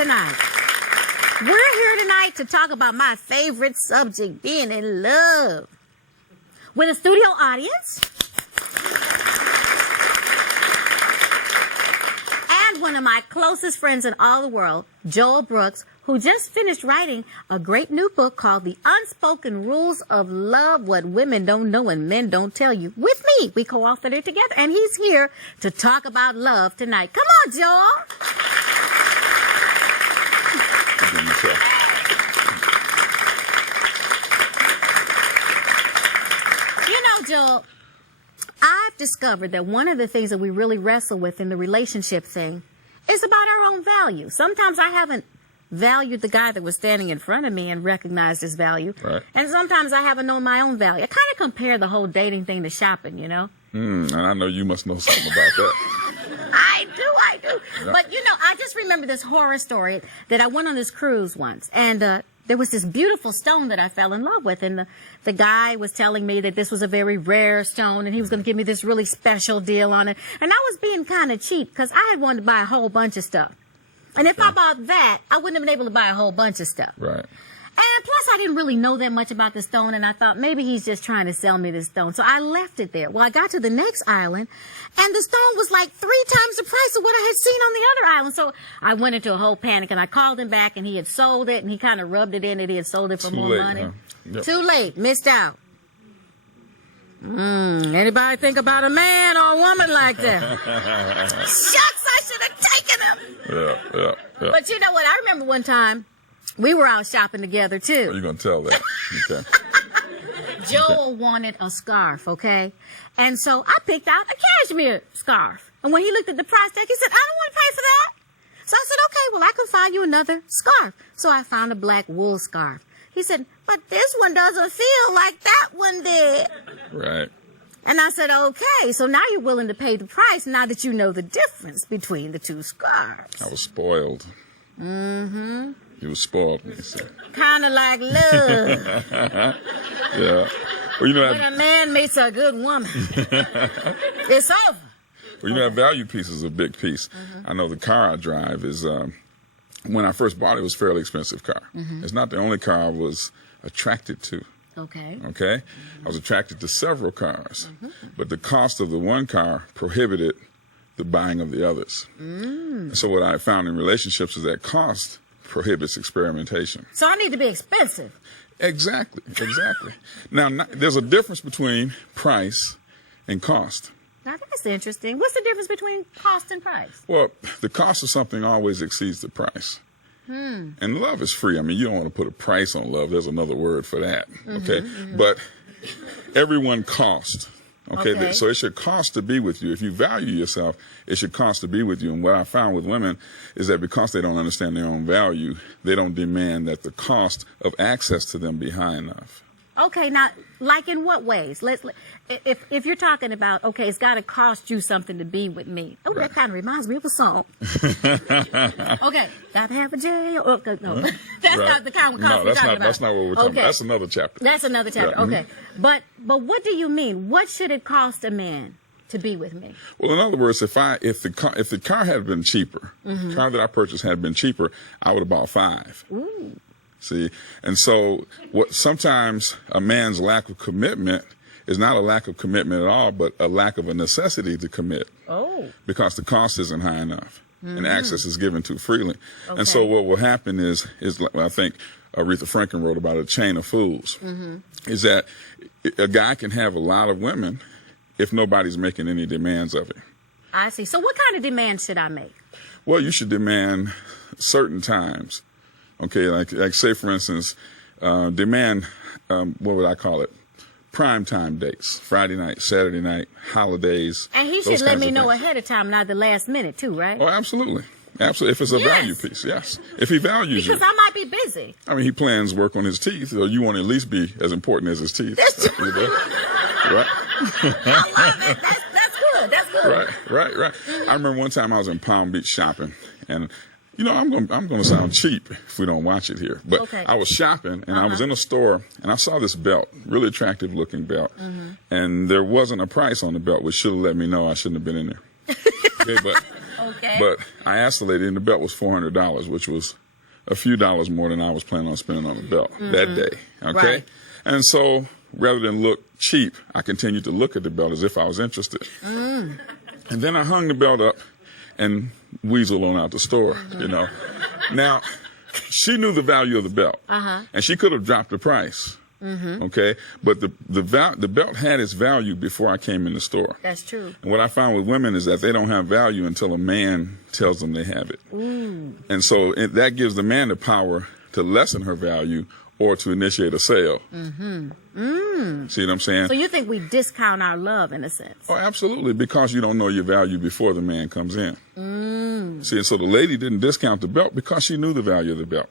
tonight. We're here tonight to talk about my favorite subject, being in love. With a studio audience. And one of my closest friends in all the world, Joel Brooks, who just finished writing a great new book called The Unspoken Rules of Love, What Women Don't Know and Men Don't Tell You. With me, we co-authored it together, and he's here to talk about love tonight. Come on, Joel. You know, Joel, I've discovered that one of the things that we really wrestle with in the relationship thing is about our own value. Sometimes I haven't valued the guy that was standing in front of me and recognized his value. Right. And sometimes I haven't known my own value. I kind of compare the whole dating thing to shopping, you know? And I know you must know something about that. I do. Yeah. But, you know, I just remember this horror story that I went on this cruise once. And there was this beautiful stone that I fell in love with. And the guy was telling me that this was a very rare stone and he was going to give me this really special deal on it. And I was being kind of cheap because I had wanted to buy a whole bunch of stuff. And if I bought that, I wouldn't have been able to buy a whole bunch of stuff. Right. And plus, I didn't really know that much about the stone, and I thought maybe he's just trying to sell me this stone. So I left it there. Well, I got to the next island, and the stone was like 3 times the price of what I had seen on the other island. So I went into a whole panic, and I called him back, and he had sold it, and he kind of rubbed it in that he had sold it for more money. Huh? Yep. Too late. Missed out. Anybody think about a man or a woman like that? Shucks, I should have taken him. Yeah. But you know what? I remember one time we were out shopping together, too. Are you going to tell that? Okay. Joel wanted a scarf, okay? And so I picked out a cashmere scarf. And when he looked at the price tag, he said, I don't want to pay for that. So I said, okay, well, I can find you another scarf. So I found a black wool scarf. He said, but this one doesn't feel like that one did. Right. And I said, okay, so now you're willing to pay the price now that you know the difference between the two scarves. I was spoiled. Mm-hmm. You was spoiled, he said. Kind of like love. Yeah. Well, you know, when a man meets a good woman, it's over. Well, you know, that value piece is a big piece. I know the car I drive is, when I first bought it, it was a fairly expensive car. It's not the only car I was attracted to. Okay. I was attracted to several cars, but the cost of the one car prohibited the buying of the others. So what I found in relationships is that cost prohibits experimentation. So I need to be expensive. Exactly. Now, there's a difference between price and cost. Now, that's interesting. What's the difference between cost and price? Well, the cost of something always exceeds the price. And love is free. I mean, you don't want to put a price on love. There's another word for that. Okay. But everyone costs. Okay. So it should cost to be with you. If you value yourself, it should cost to be with you. And what I found with women is that because they don't understand their own value, they don't demand that the cost of access to them be high enough. Okay, now, like in what ways? If you're talking about, okay, it's got to cost you something to be with me. Oh, that kind of reminds me of a song. Okay, got to have a J. Oh, no, that's not the kind of cost we're talking about. That's not what we're talking about. That's another chapter. That's another chapter. Yeah. Okay, but what do you mean? What should it cost a man to be with me? Well, in other words, if the car had been cheaper, the car that I purchased had been cheaper, I would have bought 5. Ooh. See, and so sometimes a man's lack of commitment is not a lack of commitment at all, but a lack of a necessity to commit. Oh. Because the cost isn't high enough and access is given too freely. Okay. And so what will happen is I think Aretha Franklin wrote about a chain of fools, is that a guy can have a lot of women if nobody's making any demands of him. I see. So what kind of demands should I make? Well, you should demand certain times. Okay, like say, for instance, demand, what would I call it? Prime time dates, Friday night, Saturday night, holidays. And he should let me know ahead of time, not the last minute, too, right? Oh, absolutely. Absolutely. If it's a value piece, yes. If he values you. Because I might be busy. I mean, he plans work on his teeth, so you want to at least be as important as his teeth. That's true. You know? Right? I love it. That's good. Right. I remember one time I was in Palm Beach shopping, and you know, I'm going to sound cheap if we don't watch it here. But I was shopping, and I was in a store, and I saw this belt, really attractive looking belt. And there wasn't a price on the belt, which should have let me know I shouldn't have been in there. Okay, Okay. But I asked the lady, and the belt was $400, which was a few dollars more than I was planning on spending on the belt that day. Okay. Right. And so rather than look cheap, I continued to look at the belt as if I was interested. And then I hung the belt up and weaseled on out the store, you know. Now, she knew the value of the belt, and she could have dropped the price. Okay, but the belt had its value before I came in the store. That's true. And what I found with women is that they don't have value until a man tells them they have it. And so that gives the man the power to lessen her value or to initiate a sale. See what I'm saying? So you think we discount our love in a sense? Oh, absolutely, because you don't know your value before the man comes in. See, and so the lady didn't discount the belt because she knew the value of the belt.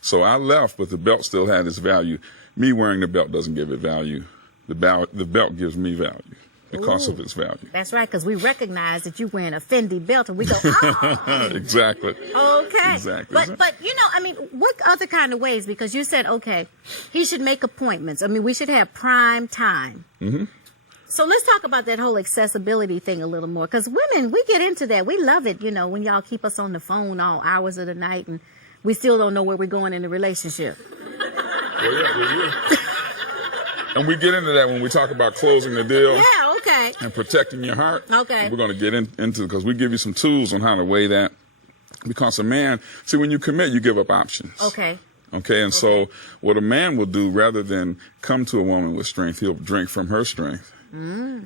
So I left, but the belt still had its value. Me wearing the belt doesn't give it value. The belt gives me value because of its value. That's right, because we recognize that you're wearing a Fendi belt, and we go, oh. Exactly. Okay. Exactly. But you know, I mean, what other kind of ways? Because you said, okay, he should make appointments. I mean, we should have prime time. So let's talk about that whole accessibility thing a little more, because women, we get into that. We love it, you know, when y'all keep us on the phone all hours of the night, and we still don't know where we're going in the relationship. Well, yeah. And we get into that when we talk about closing the deal. Yeah, okay. And protecting your heart. Okay. We're going to get into because we give you some tools on how to weigh that. Because a man, see, when you commit, you give up options. Okay. Okay, and so what a man will do, rather than come to a woman with strength, he'll drink from her strength.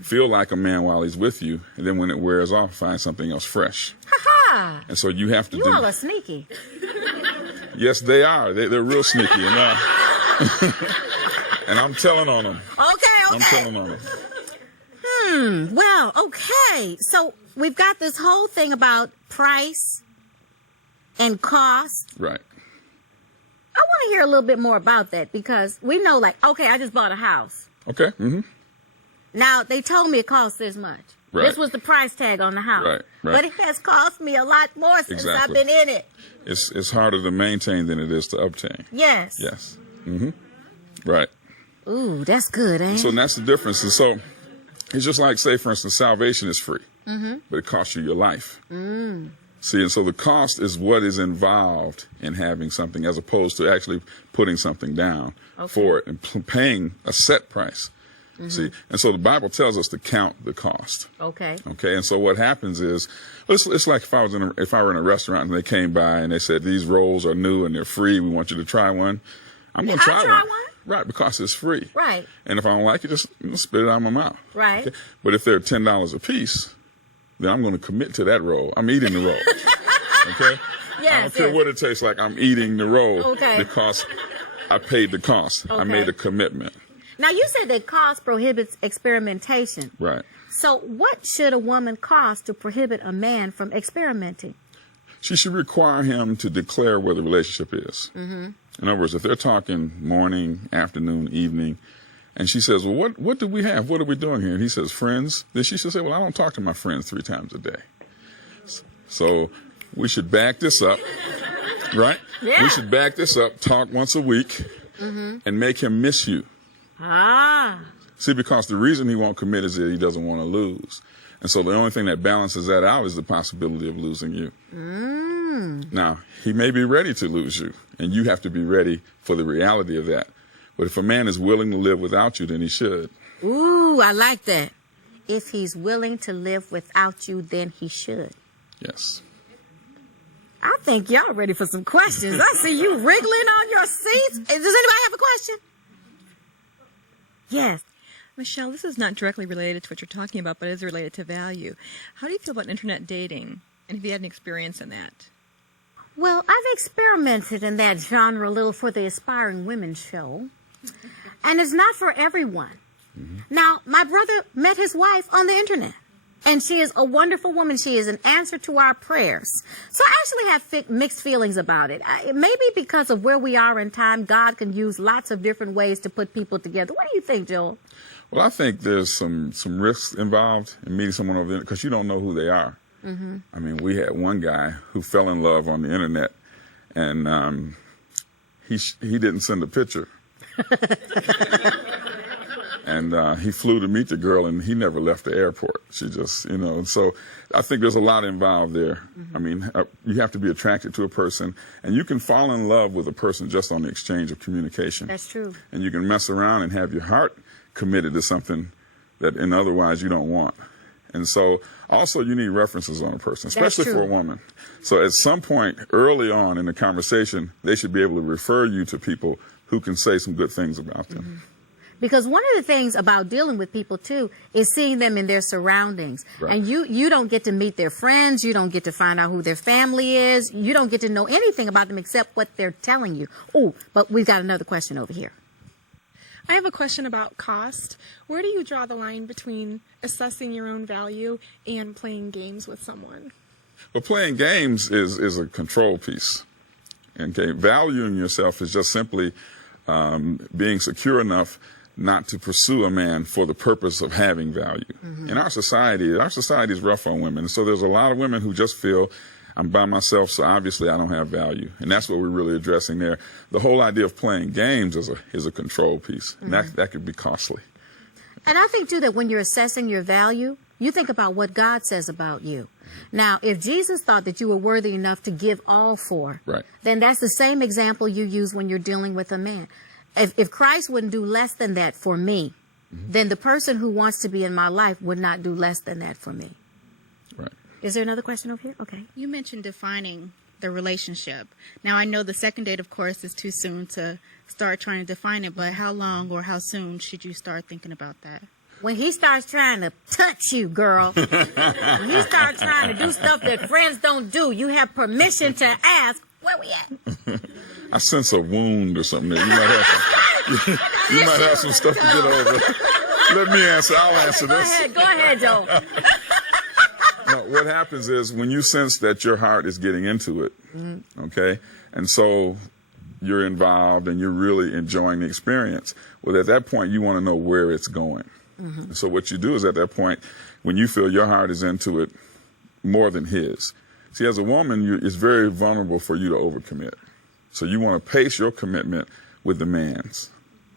Feel like a man while he's with you, and then when it wears off, find something else fresh. Ha-ha! And so you have to You all are sneaky. Yes, they are. They're real sneaky. And I'm telling on them. Okay. I'm telling on them. Well, okay. So we've got this whole thing about price and cost. Right. I want to hear a little bit more about that, because we know, like, okay, I just bought a house. Okay. Now, they told me it cost this much. Right. This was the price tag on the house. Right. But it has cost me a lot more since I've been in it. It's harder to maintain than it is to obtain. Yes. Yes. Right. Ooh, that's good, ain't So it? that's the difference. And so it's just like, say, for instance, salvation is free, but it costs you your life. See, and so the cost is what is involved in having something, as opposed to actually putting something down for it and paying a set price. See, and so the Bible tells us to count the cost. Okay. Okay, and so what happens is, it's like if I were in a restaurant and they came by and they said, these rolls are new and they're free, we want you to try one. I'm going to try one. Right, because it's free. Right. And if I don't like it, just spit it out of my mouth. Right. Okay? But if they're $10 a piece, then I'm going to commit to that roll. I'm eating the roll. Okay? Yes, I don't care what it tastes like. I'm eating the roll. Okay. Because I paid the cost. I made a commitment. Now, you said that cost prohibits experimentation. Right. So what should a woman cost to prohibit a man from experimenting? She should require him to declare where the relationship is. In other words, if they're talking morning, afternoon, evening, and she says, well, what do we have? What are we doing here? And he says, friends. Then she should say, well, I don't talk to my friends 3 times a day. So we should back this up, right? Yeah. We should back this up, talk once a week, and make him miss you. See, because the reason he won't commit is that he doesn't want to lose. And so the only thing that balances that out is the possibility of losing you. Now, he may be ready to lose you, and you have to be ready for the reality of that. But if a man is willing to live without you, then he should. Ooh, I like that. If he's willing to live without you, then he should. Yes. I think y'all ready for some questions. I see you wriggling on your seats. Does anybody have a question? Yes. Michelle, this is not directly related to what you're talking about, but is related to value. How do you feel about internet dating? And have you had an experience in that? Well, I've experimented in that genre a little for the Aspiring Women show. And it's not for everyone. Now, my brother met his wife on the internet. And she is a wonderful woman. She is an answer to our prayers. So I actually have mixed feelings about it. Maybe because of where we are in time, God can use lots of different ways to put people together. What do you think, Joel? Well, I think there's some risks involved in meeting someone over there because you don't know who they are. I mean, we had one guy who fell in love on the internet, and he didn't send a picture. And he flew to meet the girl, and he never left the airport. She just, and so I think there's a lot involved there. I mean, you have to be attracted to a person, and you can fall in love with a person just on the exchange of communication. That's true. And you can mess around and have your heart committed to something that otherwise you don't want. And so also you need references on a person, especially for a woman. So at some point early on in the conversation, they should be able to refer you to people who can say some good things about them. Because one of the things about dealing with people, too, is seeing them in their surroundings. Right. And you don't get to meet their friends. You don't get to find out who their family is. You don't get to know anything about them except what they're telling you. Oh, but we've got another question over here. I have a question about cost. Where do you draw the line between assessing your own value and playing games with someone? Well, playing games is a control piece. Okay, valuing yourself is just simply being secure enough not to pursue a man for the purpose of having value. In our society is rough on women. So there's a lot of women who just feel, I'm by myself, so obviously I don't have value. And that's what we're really addressing there. The whole idea of playing games is a control piece. And that could be costly. And I think, too, that when you're assessing your value, you think about what God says about you. Now, if Jesus thought that you were worthy enough to give all for, then that's the same example you use when you're dealing with a man. If Christ wouldn't do less than that for me, then the person who wants to be in my life would not do less than that for me. Right. Is there another question over here? Okay. You mentioned defining the relationship. Now, I know the second date, of course, is too soon to start trying to define it, but how long or how soon should you start thinking about that? When he starts trying to touch you, girl, when he starts trying to do stuff that friends don't do, you have permission to ask, where we at? I sense a wound or something there. You might have some stuff to get over. Let me answer. I'll answer this. Go ahead, Joe. No, what happens is when you sense that your heart is getting into it, okay, and so you're involved and you're really enjoying the experience, well, at that point, you want to know where it's going. So what you do is at that point, when you feel your heart is into it more than his. See, as a woman, it's very vulnerable for you to overcommit. So you want to pace your commitment with the man's.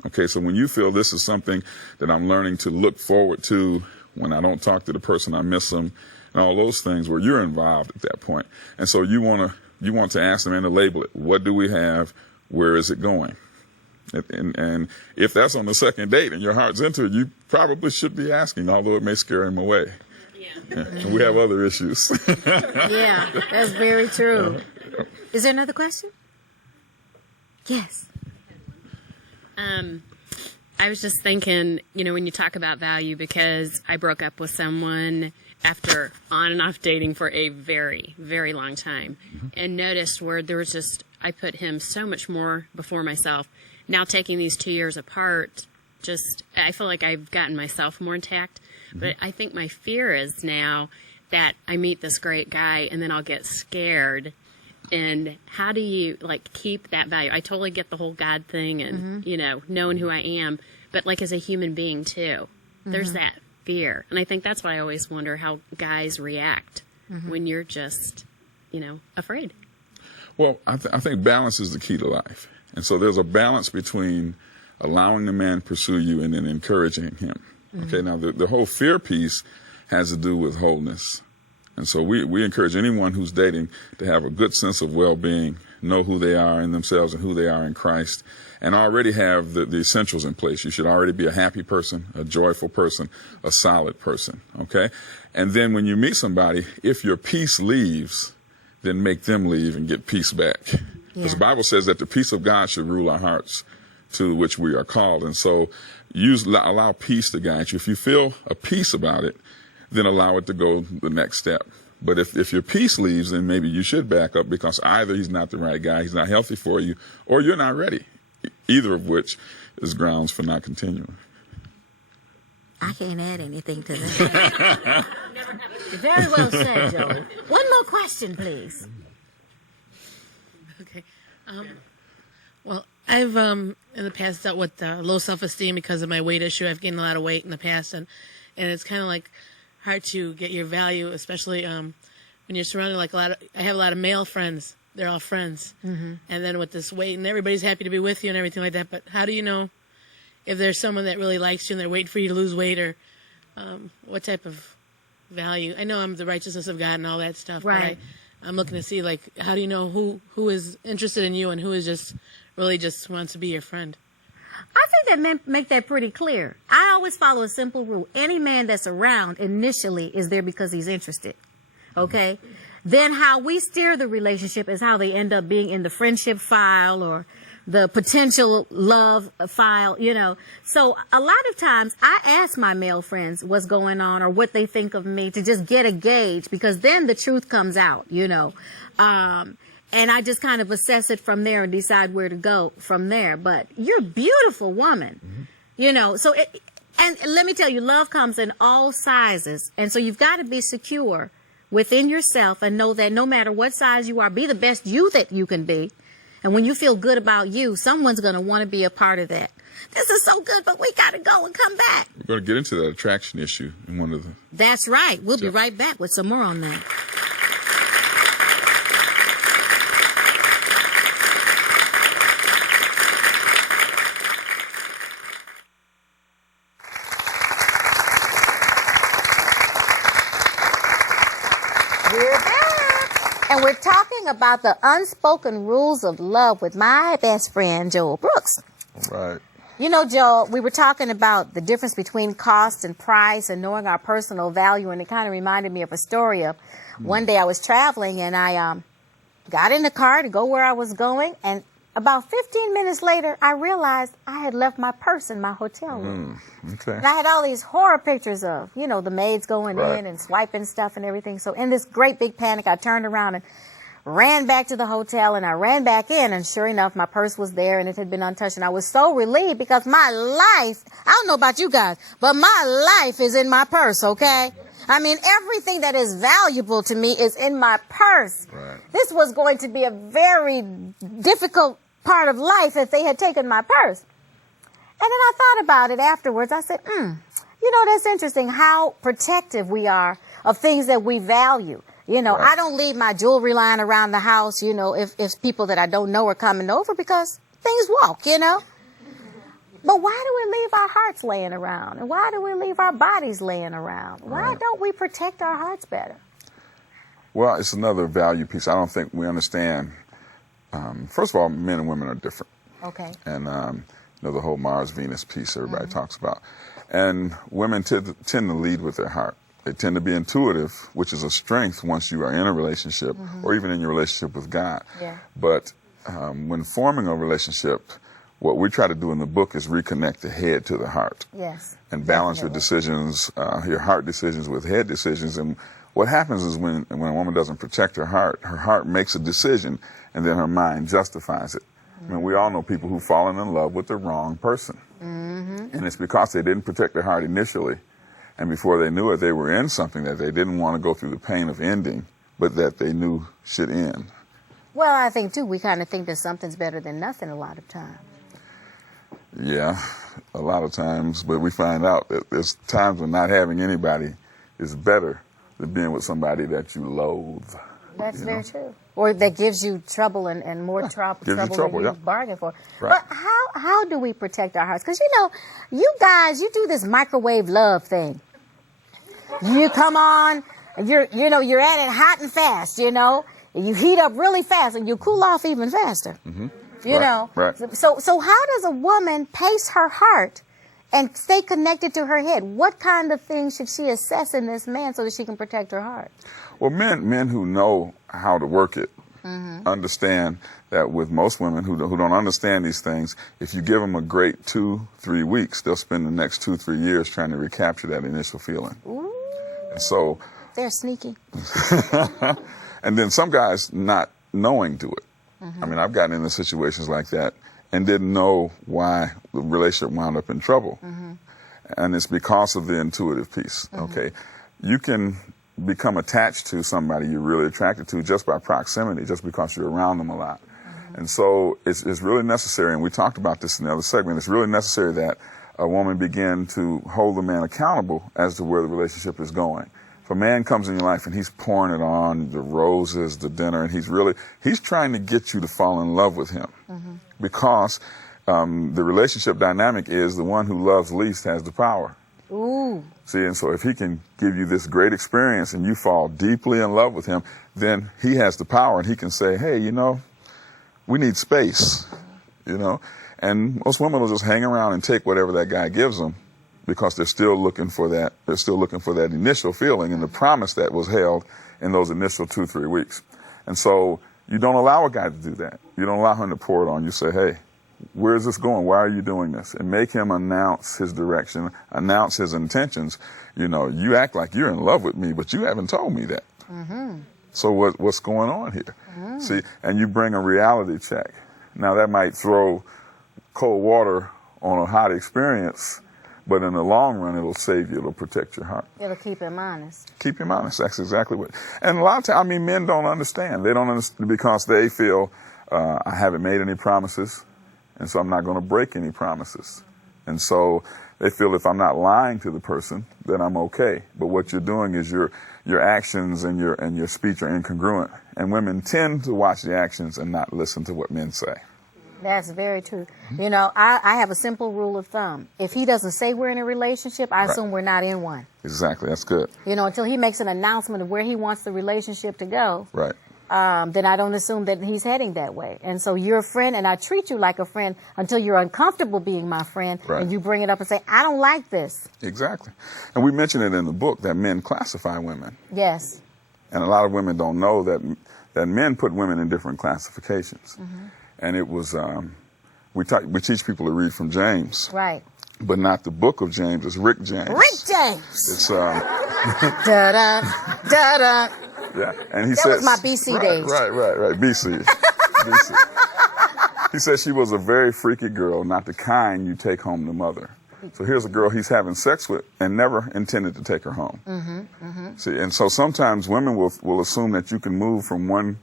Okay, so when you feel this is something that I'm learning to look forward to when I don't talk to the person, I miss them, and all those things where you're involved at that point. And so you want to ask the man to label it. What do we have? Where is it going? And if that's on the second date and your heart's into it, you probably should be asking, although it may scare him away. Yeah. And we have other issues. Yeah, that's very true. Is there another question? Yes. I was just thinking, when you talk about value, because I broke up with someone after on and off dating for a very, very long time, and noticed where there was I put him so much more before myself. Now taking these 2 years apart, I feel like I've gotten myself more intact. But I think my fear is now that I meet this great guy and then I'll get scared. And how do you keep that value? I totally get the whole God thing and, knowing who I am, but as a human being too, there's that fear. And I think that's why I always wonder how guys react when you're just, afraid. Well, I think balance is the key to life. And so there's a balance between allowing the man to pursue you and then encouraging him. Okay, now the whole fear piece has to do with wholeness. And so we encourage anyone who's dating to have a good sense of well-being, know who they are in themselves and who they are in Christ, and already have the essentials in place. You should already be a happy person, a joyful person, a solid person, okay? And then when you meet somebody, if your peace leaves, then make them leave and get peace back. Because the Bible says that the peace of God should rule our hearts, to which we are called. And so allow peace to guide you. If you feel a peace about it, then allow it to go the next step. But if your peace leaves, then maybe you should back up, because either he's not the right guy, he's not healthy for you, or you're not ready. Either of which is grounds for not continuing. I can't add anything to that. Very well said, Joe. One more question, please. Okay. Well, I've in the past dealt with low self-esteem because of my weight issue. I've gained a lot of weight in the past, and it's kind of hard to get your value, especially when you're surrounded I have a lot of male friends. They're all friends, and then with this weight, and everybody's happy to be with you and everything like that. But how do you know if there's someone that really likes you and they're waiting for you to lose weight, or what type of value. I know I'm the righteousness of God and all that stuff, Right. but I'm looking to see, like, how do you know who is interested in you and who is just really just wants to be your friend? I think that men make that pretty clear. I always follow a simple rule. Any man that's around initially is there because he's interested. Okay? Then how we steer the relationship is how they end up being in the friendship file or the potential love file, you know. So a lot of times I ask my male friends what's going on or what they think of me to just get a gauge, because then the truth comes out, you know. And I just kind of assess it from there and decide where to go from there. But you're a beautiful woman, you know. So and let me tell you, love comes in all sizes. And so you've got to be secure within yourself and know that no matter what size you are, be the best you that you can be. And when you feel good about you, someone's going to want to be a part of that. This is so good, but we got to go and come back. We're going to get into that attraction issue in one of the... That's right. We'll be right back with some more on that. We're back, and we're talking about the unspoken rules of love with my best friend, Joel Brooks. Right. You know, Joel, we were talking about the difference between cost and price and knowing our personal value, and it kind of reminded me of a story of one day I was traveling, and I got in the car to go where I was going, and about 15 minutes later, I realized I had left my purse in my hotel room. Okay. And I had all these horror pictures of, you know, the maids going Right. in and swiping stuff and everything. So in this great big panic, I turned around and ran back to the hotel, and I ran back in, and sure enough, my purse was there and it had been untouched. And I was so relieved because my life, I don't know about you guys, but my life is in my purse, okay? I mean, everything that is valuable to me is in my purse. Right. This was going to be a very difficult part of life if they had taken my purse. And then I thought about it afterwards. I said, you know, that's interesting how protective we are of things that we value. You know, Right. I don't leave my jewelry lying around the house, you know, if people that I don't know are coming over, because things walk, you know. But why do we leave our hearts laying around? And why do we leave our bodies laying around? Why Right. don't we protect our hearts better? Well, it's another value piece. I don't think we understand. First of all, men and women are different. Okay. And, you know, the whole Mars-Venus piece everybody talks about. And women tend to lead with their heart. They tend to be intuitive, which is a strength once you are in a relationship or even in your relationship with God. Yeah. But when forming a relationship, what we try to do in the book is reconnect the head to the heart Yes. and balance your Definitely. decisions, your heart decisions with head decisions. And what happens is when a woman doesn't protect her heart makes a decision, and then her mind justifies it. I mean, we all know people who've fallen in love with the wrong person. And it's because they didn't protect their heart initially. And before they knew it, they were in something that they didn't want to go through the pain of ending, but that they knew should end. Well, I think, too, we kind of think that something's better than nothing a lot of times. Yeah, a lot of times, but we find out that there's times when not having anybody is better than being with somebody that you loathe. That's You very know? true. Or that gives you trouble and more trouble gives you than trouble, you yeah. bargained for. Right. But how do we protect our hearts? Because, you know, you guys, you do this microwave love thing. You come on, you're at it hot and fast, you know. You heat up really fast and you cool off even faster. You Right, know. right. So how does a woman pace her heart and stay connected to her head? What kind of things should she assess in this man so that she can protect her heart? Well, men who know how to work it understand that with most women who don't understand these things, if you give them a great 2-3 weeks, they'll spend the next 2-3 years trying to recapture that initial feeling. Ooh, And so, they're sneaky. and then some guys not knowing do it. I mean, I've gotten into situations like that and didn't know why the relationship wound up in trouble. And it's because of the intuitive piece, okay? You can become attached to somebody you're really attracted to just by proximity, just because you're around them a lot. And so it's really necessary, and we talked about this in the other segment, it's really necessary that a woman begin to hold the man accountable as to where the relationship is going. If a man comes in your life and he's pouring it on, the roses, the dinner, and he's trying to get you to fall in love with him. Because the relationship dynamic is the one who loves least has the power. Ooh. See, and so if he can give you this great experience and you fall deeply in love with him, then he has the power and he can say, hey, we need space, And most women will just hang around and take whatever that guy gives them because they're still looking for that. They're still looking for that initial feeling and the promise that was held in those initial 2-3 weeks. And so you don't allow a guy to do that. You don't allow him to pour it on. You say, hey, where is this going? Why are you doing this? And make him announce his direction, announce his intentions. You act like you're in love with me, but you haven't told me that. Mm-hmm. So what's going on here? Mm-hmm. See, and you bring a reality check. Now that might throw cold water on a hot experience, but in the long run, it'll save you. It'll protect your heart. It'll keep him honest. Keep him honest. That's exactly what. And a lot of times, men don't understand. They don't understand because they feel, I haven't made any promises, and so I'm not going to break any promises. And so they feel if I'm not lying to the person, then I'm okay. But what you're doing is your actions and your speech are incongruent. And women tend to watch the actions and not listen to what men say. That's very true. I have a simple rule of thumb. If he doesn't say we're in a relationship, I assume we're not in one. Exactly. That's good. Until he makes an announcement of where he wants the relationship to go. Right. Then I don't assume that he's heading that way. And so you're a friend, and I treat you like a friend until you're uncomfortable being my friend, right. And you bring it up and say, I don't like this. Exactly. And we mention it in the book that men classify women. Yes. And a lot of women don't know that men put women in different classifications. Mm-hmm. And it was, we teach people to read from James. Right. But not the book of James. It's Rick James. Rick James! It's, da-da, da-da. Yeah, and he that was my BC days. Right. BC. He said she was a very freaky girl, not the kind you take home to mother. So here's a girl he's having sex with and never intended to take her home. Mm-hmm, mm-hmm. See, and so sometimes women will assume that you can move from one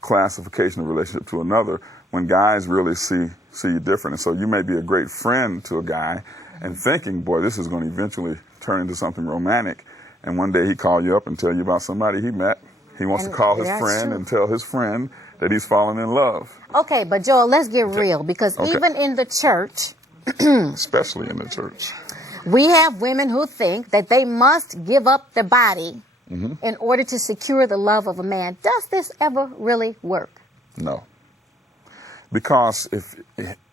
classification of relationship to another when guys really see you different. And so you may be a great friend to a guy and thinking, boy, this is going to eventually turn into something romantic. And one day he call you up and tell you about somebody he met. He wants to call his friend and tell his friend that he's fallen in love. Okay, but Joel, let's get real, because even in the church, especially in the church, we have women who think that they must give up their body in order to secure the love of a man. Does this ever really work? No. Because if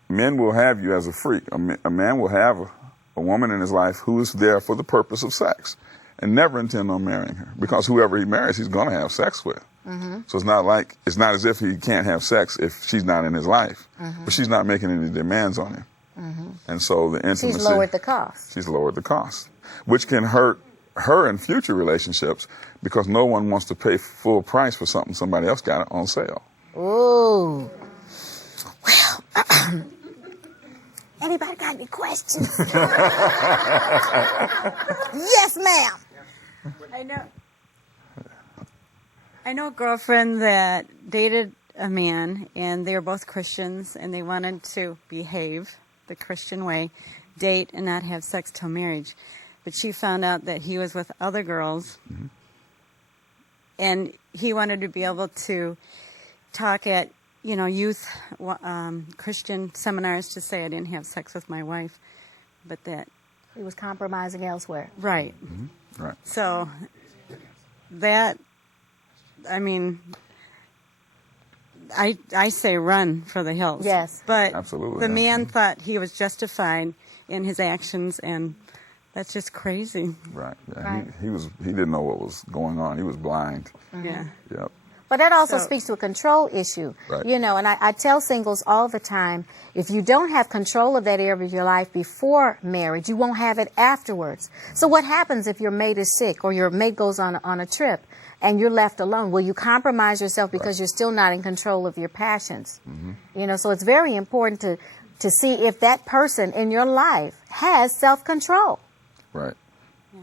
men will have you as a freak, a man will have a woman in his life who is there for the purpose of sex and never intend on marrying her, because whoever he marries, he's going to have sex with. Mm-hmm. So it's not as if he can't have sex if she's not in his life, but she's not making any demands on him. Mm-hmm. And so the intimacy. She's lowered the cost. She's lowered the cost, which can hurt her in future relationships because no one wants to pay full price for something somebody else got on sale. Ooh. Well, anybody got any questions? Yes, ma'am. I know a girlfriend that dated a man, and they were both Christians, and they wanted to behave the Christian way, date and not have sex till marriage. But she found out that he was with other girls, and he wanted to be able to talk at, youth Christian seminars to say I didn't have sex with my wife, but that he was compromising elsewhere. Right. Mm-hmm. Right. So that, I say run for the hills. Yes. But absolutely, the man thought he was justified in his actions, and that's just crazy. Right. Yeah, right. He didn't know what was going on. He was blind. Mm-hmm. Yeah. Yep. But that also speaks to a control issue. Right. And I tell singles all the time, if you don't have control of that area of your life before marriage, you won't have it afterwards. So what happens if your mate is sick or your mate goes on a trip and you're left alone? Will you compromise yourself because you're still not in control of your passions? Mm-hmm. So it's very important to see if that person in your life has self-control. Right. Yeah.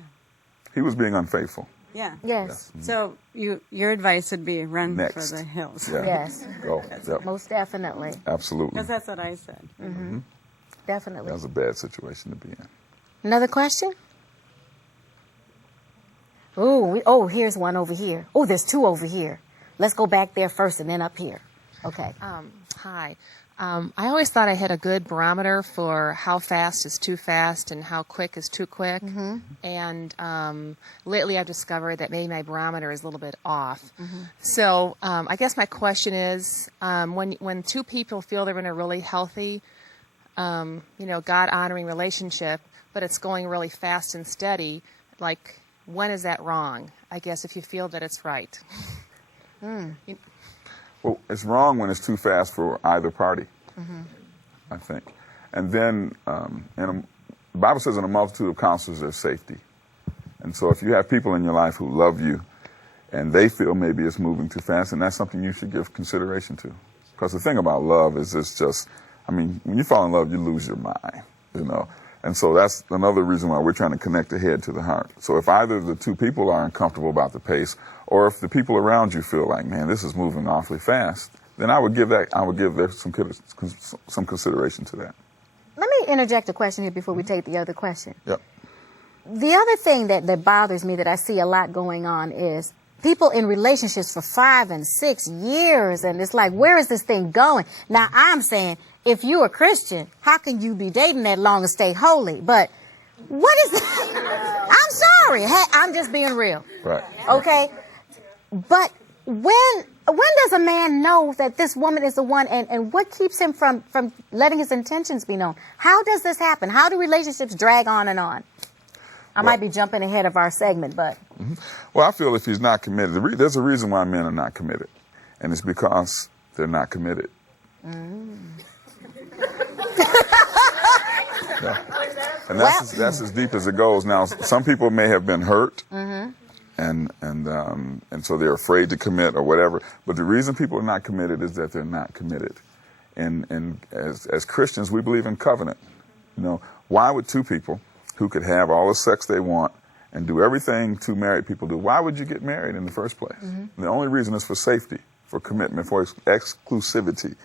He was being unfaithful. Yeah. Yes. Yeah. So your advice would be run Next. for the hills. Yeah. Yes. Go. Yep. Most definitely. Absolutely. Because that's what I said. Mm-hmm. Definitely. That was a bad situation to be in. Another question? Here's one over here. Oh, there's two over here. Let's go back there first and then up here. Okay. Hi. I always thought I had a good barometer for how fast is too fast and how quick is too quick. And lately I've discovered that maybe my barometer is a little bit off. So I guess my question is, when two people feel they're in a really healthy, God-honoring relationship, but it's going really fast and steady, like, when is that wrong? I guess if you feel that it's right. Well, it's wrong when it's too fast for either party, I think. And then the Bible says in a multitude of counselors there's safety. And so if you have people in your life who love you and they feel maybe it's moving too fast, and that's something you should give consideration to. Because the thing about love is it's just, when you fall in love, you lose your mind, And so that's another reason why we're trying to connect the head to the heart. So if either of the two people are uncomfortable about the pace, or if the people around you feel like, man, this is moving awfully fast, then I would give there some consideration to that. Let me interject a question here before we take the other question. Yep. The other thing that bothers me that I see a lot going on is people in relationships for 5 and 6 years, and it's like, where is this thing going? Now, I'm saying, if you're a Christian, how can you be dating that long and stay holy? But what is that? I'm sorry. Hey, I'm just being real. Right. Okay? But when does a man know that this woman is the one, and what keeps him from letting his intentions be known? How does this happen? How do relationships drag on and on? I might be jumping ahead of our segment, but... Well, I feel if he's not committed, there's a reason why men are not committed, and it's because they're not committed. Yeah. And that's as deep as it goes. Now, some people may have been hurt, and so they're afraid to commit or whatever. But the reason people are not committed is that they're not committed. And as Christians, we believe in covenant. Why would two people who could have all the sex they want and do everything two married people do, why would you get married in the first place? The only reason is for safety, for commitment, for exclusivity.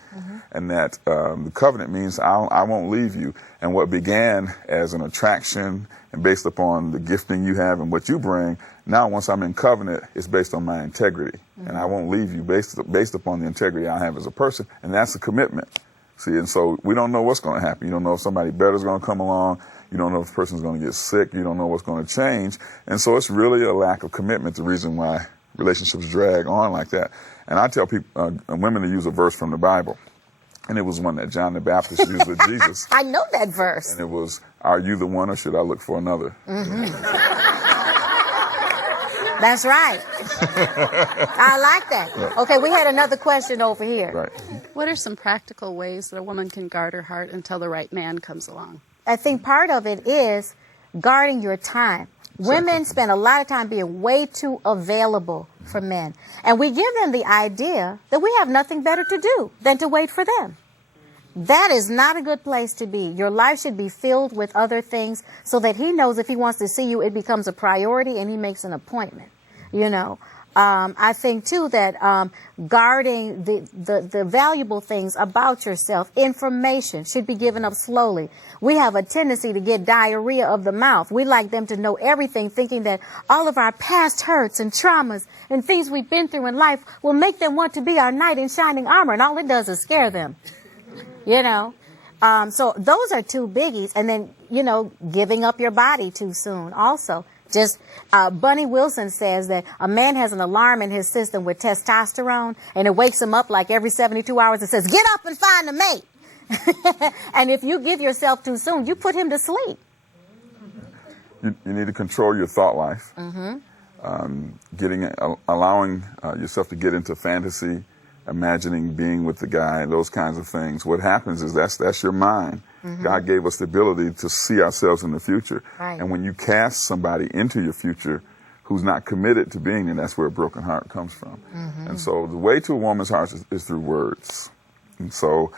And that the covenant means I won't leave you. And what began as an attraction and based upon the gifting you have and what you bring, now once I'm in covenant, it's based on my integrity. And I won't leave you based upon the integrity I have as a person. And that's a commitment. See, and so we don't know what's going to happen. You don't know if somebody better is going to come along. You don't know if the person's going to get sick. You don't know what's going to change. And so it's really a lack of commitment, the reason why relationships drag on like that. And I tell people, women to use a verse from the Bible. And it was one that John the Baptist used with Jesus. I know that verse. And it was, are you the one or should I look for another? That's right. I like that. Okay, we had another question over here. Right. What are some practical ways that a woman can guard her heart until the right man comes along? I think part of it is guarding your time. Women spend a lot of time being way too available for men. And we give them the idea that we have nothing better to do than to wait for them. That is not a good place to be. Your life should be filled with other things so that he knows if he wants to see you, it becomes a priority and he makes an appointment. I think, too, that guarding the valuable things about yourself, information, should be given up slowly. We have a tendency to get diarrhea of the mouth. We like them to know everything, thinking that all of our past hurts and traumas and things we've been through in life will make them want to be our knight in shining armor, and all it does is scare them. So those are two biggies. And then, giving up your body too soon also. Just Bunny Wilson says that a man has an alarm in his system with testosterone, and it wakes him up like every 72 hours and says, get up and find a mate. And if you give yourself too soon, you put him to sleep. You need to control your thought life. Allowing yourself to get into fantasy, imagining being with the guy, those kinds of things. What happens is that's your mind. God gave us the ability to see ourselves in the future. Right. And when you cast somebody into your future who's not committed to being there, that's where a broken heart comes from. And so the way to a woman's heart is through words. And so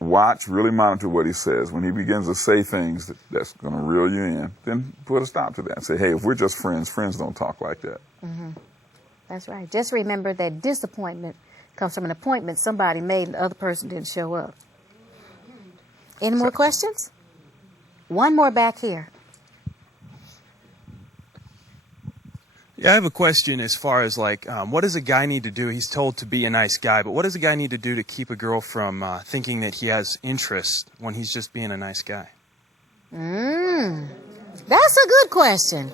really monitor what he says. When he begins to say things that's going to reel you in, then put a stop to that. Say, hey, if we're just friends don't talk like that. That's right. Just remember that disappointment comes from an appointment somebody made and the other person didn't show up. Any more questions? One more back here. Yeah, I have a question as far as like, what does a guy need to do? He's told to be a nice guy, but what does a guy need to do to keep a girl from thinking that he has interest when he's just being a nice guy? That's a good question.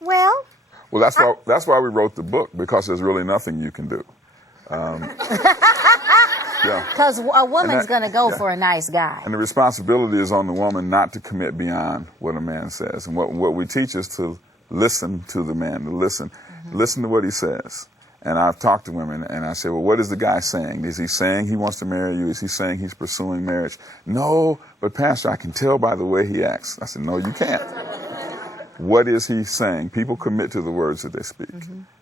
Well, that's why we wrote the book, because there's really nothing you can do. Yeah. because a woman's going to go for a nice guy. And the responsibility is on the woman not to commit beyond what a man says. And what we teach is to listen to the man, to listen to what he says. And I've talked to women and I say, well, what is the guy saying? Is he saying he wants to marry you? Is he saying he's pursuing marriage? No, but Pastor, I can tell by the way he acts. I said, no, you can't. What is he saying? People commit to the words that they speak.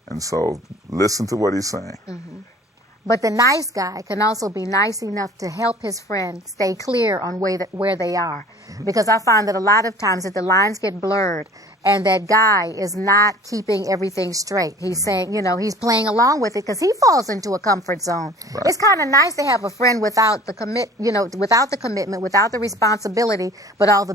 And so listen to what he's saying. But the nice guy can also be nice enough to help his friend stay clear on where they are. Because I find that a lot of times that the lines get blurred and that guy is not keeping everything straight. He's saying, he's playing along with it because he falls into a comfort zone. Right. It's kind of nice to have a friend without the without the commitment, without the responsibility, but all the